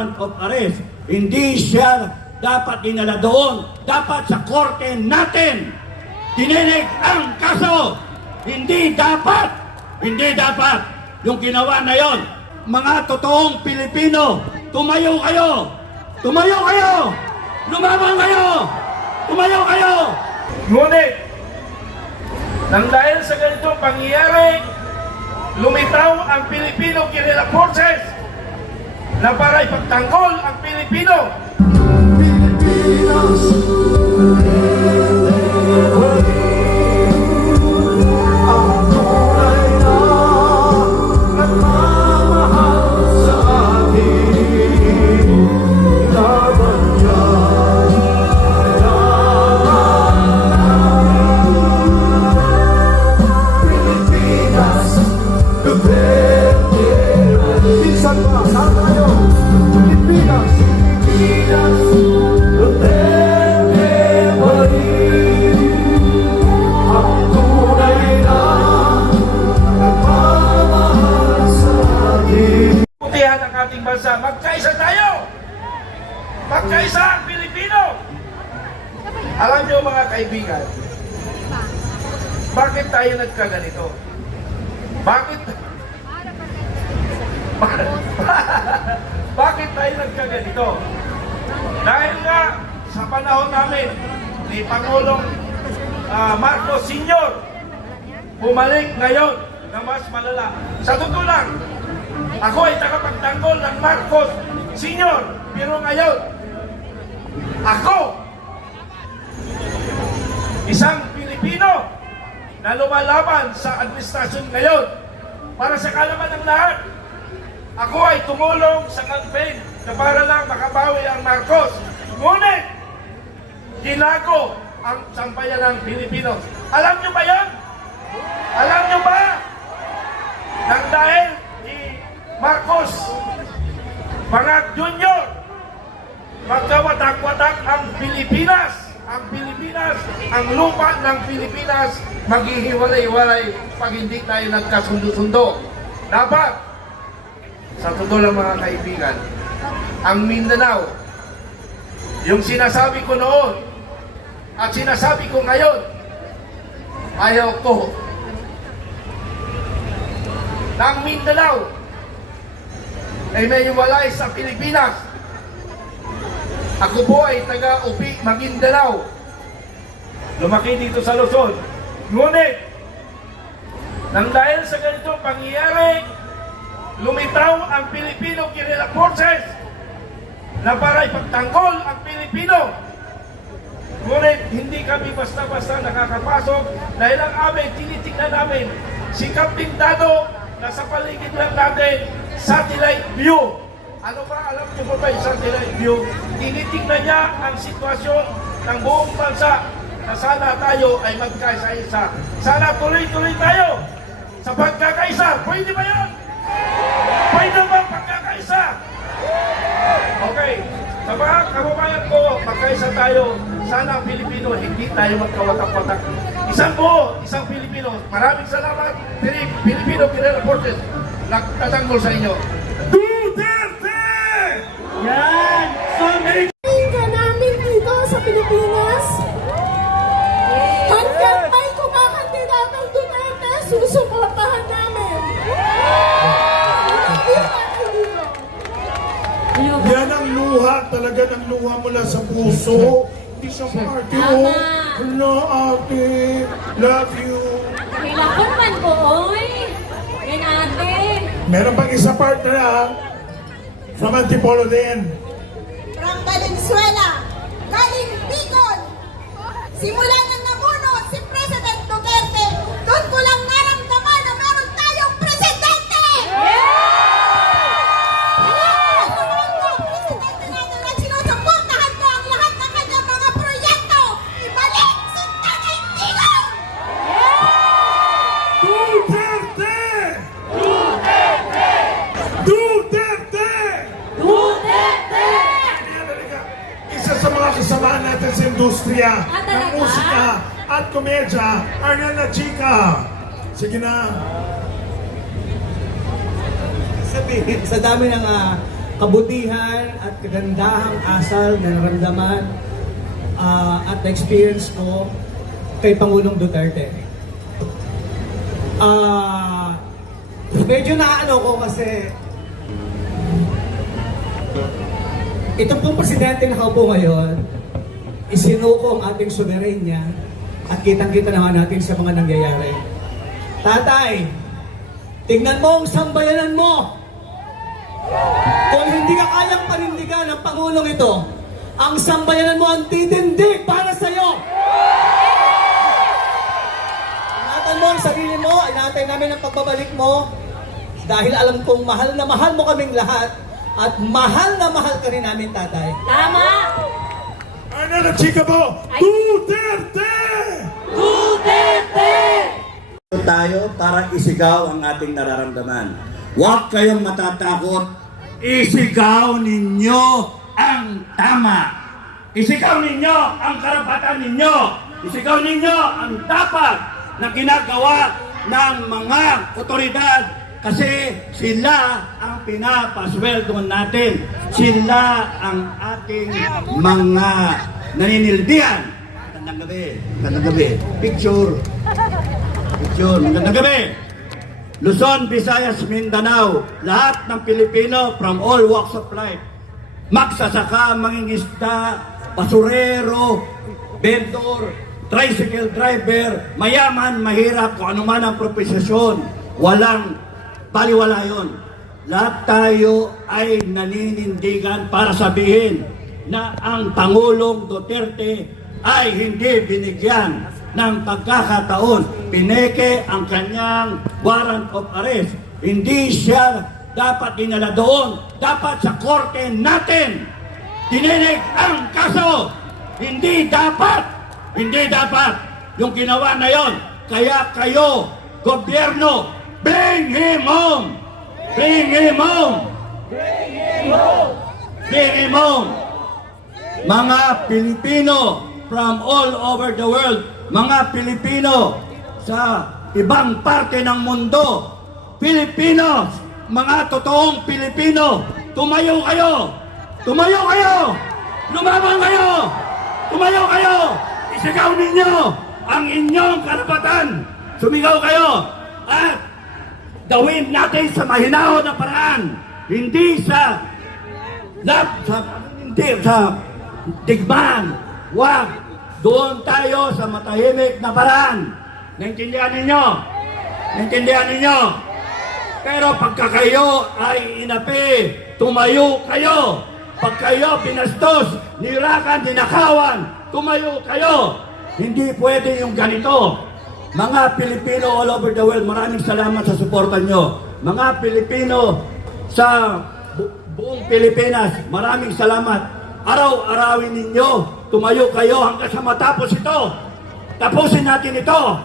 warrant of arrest. Hindi siya dapat dinala doon. Dapat sa korte natin dininig ang kaso. Hindi dapat yung ginawa na yon. Mga totoong Pilipino, tumayo kayo! Tumayo kayo! Lumaban kayo! Tumayo kayo! Ngunit, nang dahil sa ganitong pangyayari, lumitaw ang Filipino Guerrilla Forces na para ipagtanggol ang Pilipino. Pilipinas, ang tunay na nagmamahal sa atin. Laban yan, Pilipinas, Duterte. Minsan pa, saan tayo? Pilipinas, Duterte pa rin. Ang tunay na nagmamahal sa atin. Putihan ang ating bansa, magkaisa tayo! Magkaisa ang Pilipino! Alam niyo mga kaibigan, bakit tayo nagkaganito? Bakit tayo nagkaganito? Dahil nga sa panahon namin ni Pangulong Marcos Sr. bumalik ngayon na mas malala. Sa totoo lang, ako ay tagapagtanggol ng Marcos Sr. Pero ngayon, ako, isang Pilipino na lumalaban sa administrasyon ngayon para sa kalaman ng lahat. Ako ay tumulong sa campaign na para lang makabawi ang Marcos. Ngunit, ginago ang sambayan ng Pilipino. Alam nyo ba yan? Alam nyo ba? Nang dahil ni Marcos Pangat Jr. magkawatak-watak ang Pilipinas. Ang Pilipinas, ang lupa ng Pilipinas, maghihiwalay-walay pag hindi tayo nagkasundo-sundo. Dapat, sa totoo lang mga kaibigan, ang Mindanao, yung sinasabi ko noon at sinasabi ko ngayon, ayaw ko na ang Mindanao ay may walay sa Pilipinas. Ako po ay taga-Upi, Maguindanao. Lumaki dito sa Luzon. Ngunit, nang dahil sa ganitong pangyayari, lumitaw ang Filipino Guerrilla Forces na para ipagtanggol ang Pilipino. Ngunit, hindi kami basta-basta nakakapasok dahil ang amin, tinitignan namin si Captain Dado na sa paligid lang natin, satellite view. Ano ba? Alam niyo ba ba yung satellite view? Tinitignan niya ang sitwasyon ng buong bansa na sana tayo ay magkaisa-isa. Sana tuloy-tuloy tayo sa pagkakaisa. Pwede ba yan? Pwede ba pagkakaisa? Okay. Sa mga kababayan ko, magkaisa tayo. Sana ang Pilipino, hindi tayo magkawatak-watak. Isang buo, isang Pilipino. Maraming salamat, Filipino Guerrilla Forces. Nagtatanggol sa inyo. Duterte! Yan! Ka namin dito sa Pilipinas. Hanggang may kumakandidatang Duterte, susuportahan namin. Yan ang luha, talaga ng luha mula sa puso. Hindi siya party mo. Hello, ate. Love you. Kailangan man ko, oy. Yan ate. Meron pang isa partner ha. From Antipolo din. From Valenzuela, galing Bicol. Simula nang namuno si President Duterte, doon ko lang naramdaman na meron tayong presidente! Presidente natin at sinusuportahan ko ang lahat ng kanyang mga proyekto. Ibalik si Tatay Digong! Duterte! Duterte! Duterte! Isa sa mga kasamahan natin sa industriya ng talaga? musika at komedya, Arnel Chica. Sige na. Sabihin, sa dami ng kabutihan at kagandahang asal na naramdaman at na-experience ko kay Pangulong Duterte. Medyo naano ko kasi itong pong presidente na nakaupo ngayon, isinuko ang ating soberenya at kitang-kita naman natin sa mga nangyayari. Tatay, tingnan mo ang sambayanan mo. Kung hindi ka kayang panindigan ng Pangulong ito, ang sambayanan mo ang titindig para sa'yo. Ingatan mo ang sarili mo, inatay namin ang pagbabalik mo, dahil alam kong mahal na mahal mo kaming lahat, at mahal na mahal ka rin namin, tatay. Tama! Ano na chika mo? Duterte! Duterte! Tayo para isigaw ang ating nararamdaman. Huwag kayong matatakot. Isigaw ninyo ang tama. Isigaw ninyo ang karapatan ninyo. Isigaw ninyo ang dapat na ginagawa ng mga otoridad kasi sila ang pinapasweldo natin. Sila ang ating mga naninildihan. Magandang gabi. Magandang gabi. Picture. Magandang gabi. Luzon, Visayas, Mindanao, lahat ng Pilipino from all walks of life. Magsasaka, mangingisda, basurero, vendor, tricycle driver, mayaman, mahirap, kung ano man ang propesyon, walang baliwala yun. Lahat tayo ay naninindigan para sabihin na ang Pangulong Duterte ay hindi binigyan ng pagkakataon. Pineke ang kanyang warrant of arrest. Hindi siya dapat dinala doon. Dapat sa korte natin dininig ang kaso. Hindi dapat yung ginawa na yon. Kaya kayo, gobyerno, bring him home! Bring him home! Bring him home! Mga Pilipino from all over the world, mga Pilipino sa ibang parte ng mundo, Pilipino, mga totoong Pilipino, tumayo kayo! Tumayo kayo! Lumaban kayo! Tumayo kayo! Isigaw ninyo ang inyong karapatan! Sumigaw kayo! At gawin natin sa mahinahon na paraan, hindi sa digmaan. Wag! Doon tayo sa matahimik na paraan. Naintindihan ninyo? Naintindihan ninyo? Pero pagka kayo ay inapi, tumayo kayo. Pag kayo binastos, nirakan, dinakawan, tumayo kayo. Hindi pwede yung ganito. Mga Pilipino all over the world, maraming salamat sa suporta nyo. Mga Pilipino sa buong Pilipinas, maraming salamat. Araw-arawin ninyo, tumayo kayo hanggang sa matapos ito. Tapusin natin ito.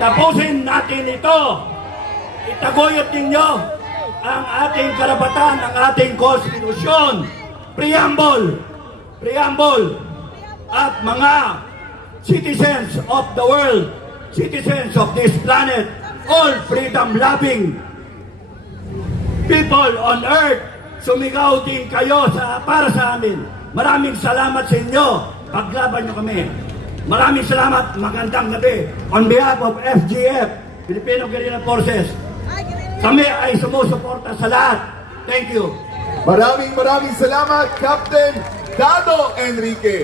Tapusin natin ito. Itaguyod ninyo ang ating karapatan, ang ating konstitusyon, preamble, at mga citizens of the world, citizens of this planet, all freedom-loving people on earth, sumigaw din kayo para sa amin. Maraming salamat sa inyo. Paglaban nyo kami. Maraming salamat. Magandang gabi. On behalf of FGF, Filipino Guerrilla Forces, kami ay sumusuporta sa lahat. Thank you. Maraming salamat, Captain Dado Enrique.